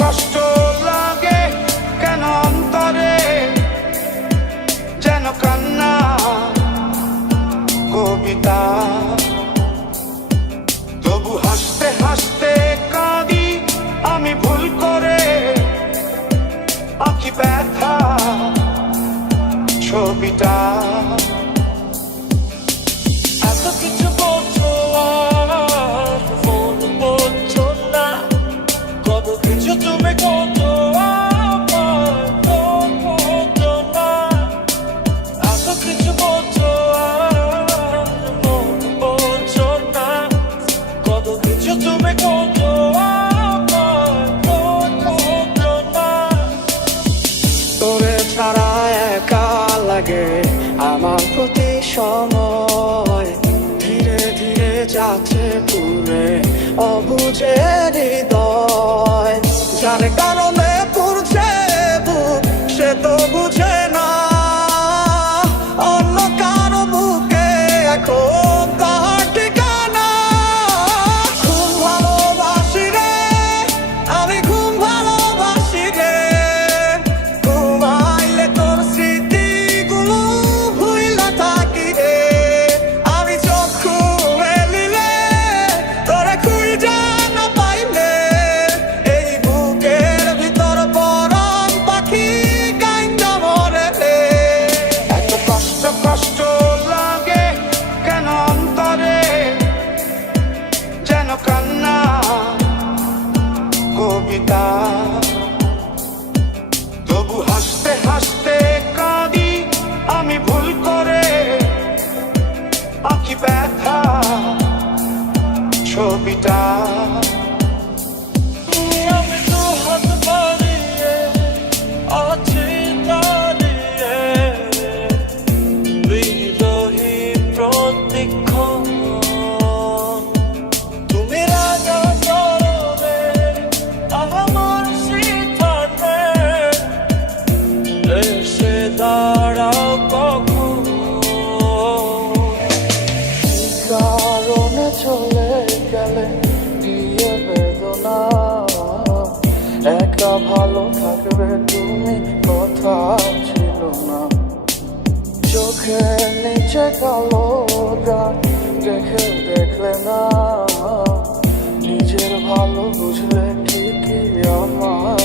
কষ্ট লাগে কেন অন্তরে, যেন কান্না কবিতা। তবু হাসতে হাসতে কাঁদি আমি ভুল করে, আঁকি ব্যথা ছবিটা। এত কিছু বলছো আর ফোন বলছো না, কত কিছু তুমি করছো না। এত কিছু বলছো আর ফোন বলছো না, কত কিছু তুমি করছো না। তোরে ছাড়া একা লাগে আমার প্রতি সময়, ধীরে ধীরে যাচ্ছে পুরে অবুঝে হৃদয়। যার কারণে পুরছে বুক সে তো বুঝে না, অন্য কারো বুকে এখন তার ঠিকানা। খুব ভালোবাসি রে আমি, খুব ভালোবাসি রে, ঘুমাইলে তোর স্মৃতিগুলো ভুইলা থাকি রে। আমি চোখ খুলে তোরে খুঁজে না পাইলে, এই বুকের ভিতর পরাণ পাখি কাইন্দা মরে রে। এত কষ্ট কষ্ট লাগে কেন অন্তরে, যেন কান্না কবিতা। তবু হাসতে হাসতে কাঁদি আমি ভুল করে, আঁকি ব্যথা ছবিটা। আমি তো হাত বাড়িয়ে আছি দাঁড়িয়ে, বিরোহী প্রতিক্ষণ। তুমি রাজা চরণে আমার সিদ্ধান্তে, এসে দাঁড়াও কখন। কারণে চলে গেলে দিয়ে বেদনা, একা ভালো থাকবে তুমি কথা ছিল না। চোখের নিচে কালো দাগ দেখে দেখলে না, নিজের ভালো বুঝলে ঠিকই আমার